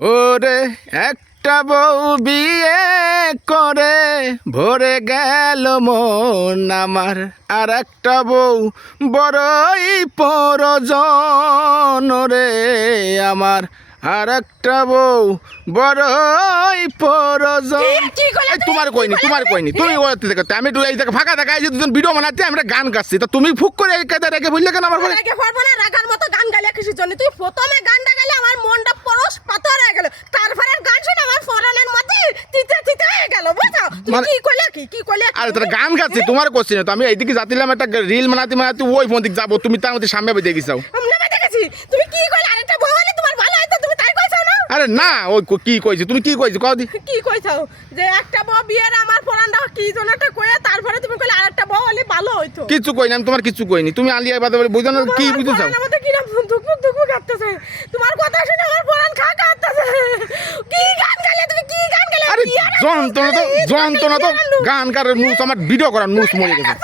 ওরে একটা বউ বিয়ে করে ভরে গেল মন আমার, আর একটা বউ বড়ই প্রয়োজন রে আমার, আর একটা বউ বড়ই প্রয়োজন। তোমার কইনি তুমি ওতে দেখতে আমি একটু এই ফাঁকা দেখাই যে দুজন ভিডিও বানাচ্ছি, আমরা গান গাচ্ছি, তা তুমি ফুক করে এই কাজে রেখে বললে কেন আমার ঘরে? রেখে পারবো না, রাখার মতো গান গাইলে কিসের জন্য? তুই প্রথমে গানটা গাইলে আমার মনটা পরশ পাথর হয়ে গেল, তারপরে গান শুনে আমার ফরানের মধ্যে তিতে তিতে হয়ে গেল, বুঝছো? তুমি কি কইলে কি কইলে? আরে তোরা গান গাচ্ছি, তোমার কোশ্চেন তো আমি এইদিকে যাচ্ছিলাম একটা রিল বানাতে ওই ফোন দিকে যাবো, তুমি তার মধ্যে সামনে বেঁধে গেছাও। আমরা বেঁধে গেছি, তুমি কি কইলে? আরেকটা বউ হলে তোমার ভালো হতো, তুমি তাই কইছো না? আরে না, ওই কি কইছি, তুমি কি কইছো কও দি। কি কইছো যে একটা বউ বিয়ের আমার ফরানটা কি জন একটা কইয়া তারপরে তুমি কইলে আরেকটা বউ হলে ভালো হইতো? কিছু কইনি আমি, তোমার কিছু কইনি, তুমি আলিয়া বাদে বলে বুঝো না কি বুঝতে চাও? আমাদের কি রকম ধুকমুক কাটতেছে, তোমার কথা শুনে আমার ফরান খা কাটতেছে। কি গান গাইলে তুমি, কি গান গাইলে? আরে যন্ত্রণা তো গান কার নুস, আমার ভিডিও করার নুস মরে গেছে।